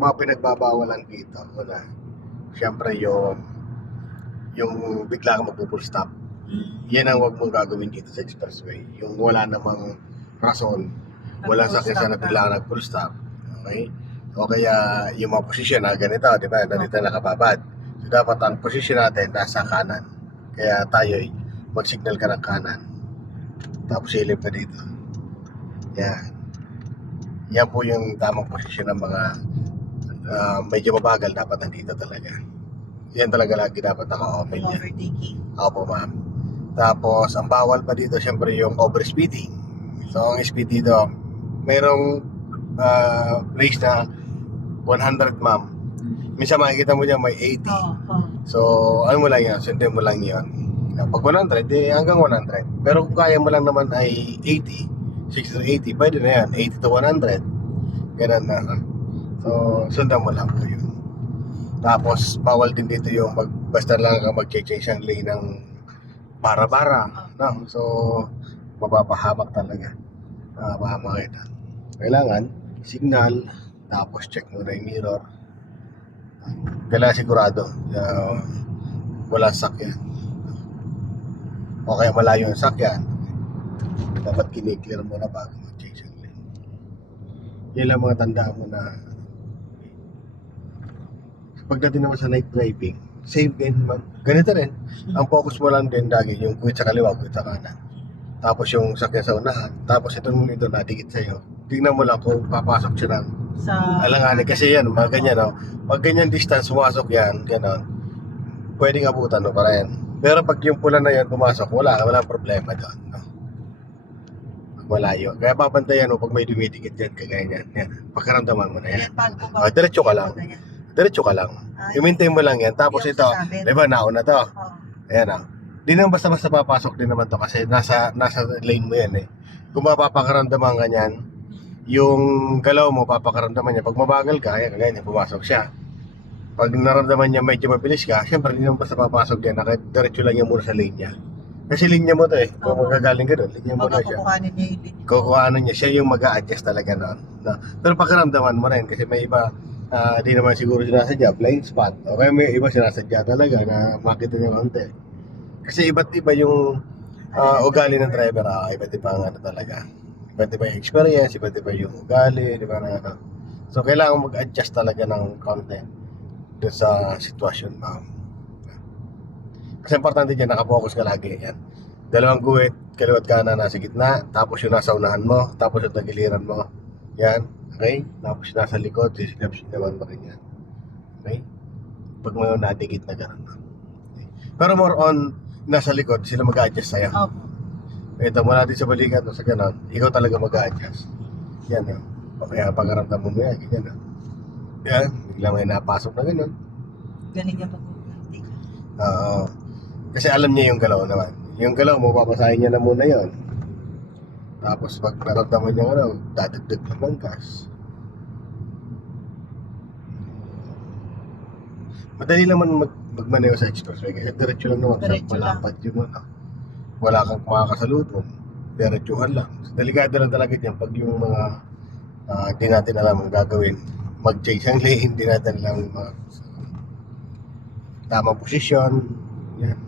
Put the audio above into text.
Yung mga pinagbabawalan dito, una, syempre yung bigla kang magpo-full stop. Yan ang wag mong gagawin dito sa expressway. Yung wala namang rason, walang sakyan na bigla nag-full stop. Okay? O kaya yung mga posisyon na ganito, di ba? Narito nakababad. So dapat ang posisyon natin nasa kanan. Kaya tayo mag-signal ka ng kanan. Tapos silip ka dito. Yan. Yan po yung tamang posisyon ng mga medyo mabagal, dapat nandito talaga. Yan talaga lagi dapat naka-open yan. Overtaking. Opo, ma'am. Tapos, ang bawal pa dito, syempre yung overspeeding. So, ang speed dito, mayroong race na 100, ma'am. Minsan makikita mo dyan may 80. So, ano mo lang yan, sundin mo lang yan. Pag 100, hanggang 100. Pero kung kaya mo lang naman ay 80, 60 to 80, pwede na yan. 80 to 100. Ganun na. So, sundan mo lang po yun. Tapos, bawal din dito yung basta lang ka mag-change ang lane ng bara-bara. No? So, mapapahamak talaga. Mapahamak kita. Kailangan, signal, tapos check mo na yung mirror. Kailangan sigurado walang sakyan. O kaya malayo yung sakyan, dapat kiniklear mo na bago mag-change ang lane. Yan lang mga tandaan mo na pagdating naman sa night driving, same din man. Ganito rin. Ang focus mo lang din lagi yung kuwit sa kaliwa, kuwit sa kanan. Tapos yung sakyan sa unahan. Tapos ito nadikit sa'yo. Tingnan mo lang kung papasok siya ng alanganin. Kasi yan, mga ganyan, no? Pag ganyan distance, pumasok yan, gano'n, pwedeng abutan mo pa rin. Pero pag yung pula na yan pumasok, wala problema doon, no? Pag malayo. Kaya papantayan mo pag may dumidikit yan, kagaya yan. Yan. Pagkaramdaman mo na yan. Diretso ka lang. Diretso ka lang. I-maintain mo lang yan. Tapos ito, diba, nauna to. Ayan, di naman basta-basta papasok din naman to kasi nasa lane mo yan eh. Kung mapapakaramdaman ka niyan, yung galaw mo papakaramdaman niya. Pag mabagal ka, ayan, ganyan, pumasok siya. Pag naramdaman niya medyo mabilis ka, syempre di naman basta papasok yan. Diretso lang yan muna sa lane niya. Kasi linya mo to eh. Kung magagaling ka doon, linya mo na siya. Kukuhanin niya. Siya yung mag-a-adjust talaga noon. No? Pero pakaramdaman mo rin kasi may iba, di naman siguro sinasadya, blind spot. O kaya may iba sinasadya talaga na makita niya konti. Kasi iba't iba yung ugali ng driver. Iba't iba ang ano talaga. Iba't iba yung experience, iba't iba yung ugali, di ba na ano. So kailangan mag-adjust talaga ng konti doon sa sitwasyon, ma'am. Kasi importante dyan, nakapokus ka lagi. Yan. Dalawang guhit, kaliwat kanan nasa gitna, tapos yung nasa unahan mo, tapos yung tagiliran mo. Yan. Okay? Tapos nasa likod, sinaman mo rin yan. Okay? Pag may nadikit na gano'n. Okay. Pero more on, nasa likod, sila mag-a-adjust sa'yo. Ito, mula natin sa balikat o sa gano'n, ikaw talaga mag-a-adjust. Yan yun. Kaya pag-aramdam mo yan, ganyan. Yan, bigla may napasok na gano'n. Galing niya pag-overtake. Kasi alam niya yung galaw naman. Yung galaw mo, papasahin niya na muna yon. Tapos pag naramdaman niya ano, dadagdag lang ng gas. Madali naman magmaneho sa expressway kasi diretso lang naman. Malapad yun. Wala kang makakasalubong. Diretsuhan lang. So, delikado lang talaga dyan pag yung mga di natin alam ang gagawin. Mag-change ang lane, di natin alam yung mga tamang posisyon. Yan.